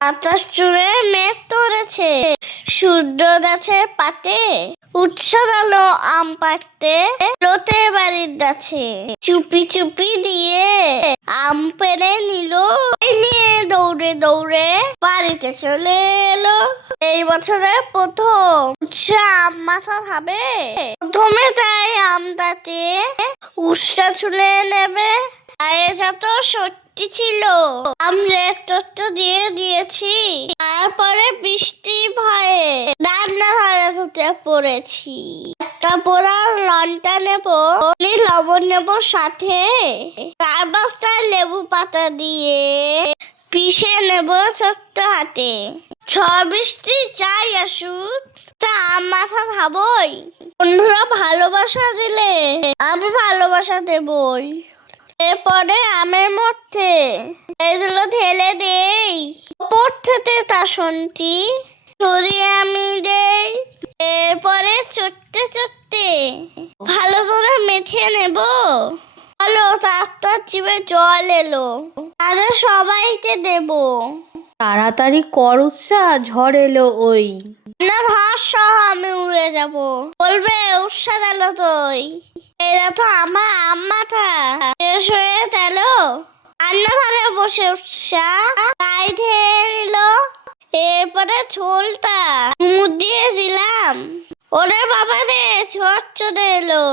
আকাশ জুড়ে মেঘ ধরেছে, সূর্য গাছে পাতে, উৎসব আলো আম পাড়তে লোতে বাড়ির গাছে চুপি চুপি দিয়ে আম পেড়ে নিল, নিয়ে দৌড়ে দৌড়ে বাড়িতে চলে এলো। এই বছরের প্রথম উৎসা আম মাথা খাবে, প্রথমে তাই আমটাতে উৎসা ছুলে নেবে। গায়ে যত সত্যি ছিল আমরা একটু দিয়ে দিয়েছি, তারপরে বৃষ্টি ভয়ে রান্না ঘরে ধুতে পড়েছি। একটা পোড়া লঙ্কা নেব, লবণ নেব সাথে, 4 বস্তা লেবু পাতা দিয়ে পিষে নেব ছোট্ট হাতে। ঝড় বৃষ্টি যাই আসুক, তা আম মাথা খাবই। বন্ধুরা ভালোবাসা দিলে আমি ভালোবাসা দেবই। এরপরে আমের মধ্যে এগুলো ঢেলে দেই, ওপর থেকে তাসনটি সরিয়ে আমি দেই। এরপরে চটতে চটতে ভালো করে মেখে নেব। ভালো তার জিভে জল এলো, তাদের সবাইকে দেব। তাড়াতাড়ি কর উৎসা, ঝড় এলো ওই। না ধর সহ আমি উড়ে যাব, বলবে উৎসা গেল তুই। এরা তো আমার আম মাথা শেষ হয়ে গেল। রান্নাঘরে বসে উৎসা তাই ঢেলে নিল। এরপরে ঝোলটা মুখ দিয়ে দিলাম। ওরে বাবা রে, ঝড় চলে এলো,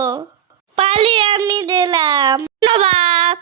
পালিয়ে আমি দিলাম। ধন্যবাদ।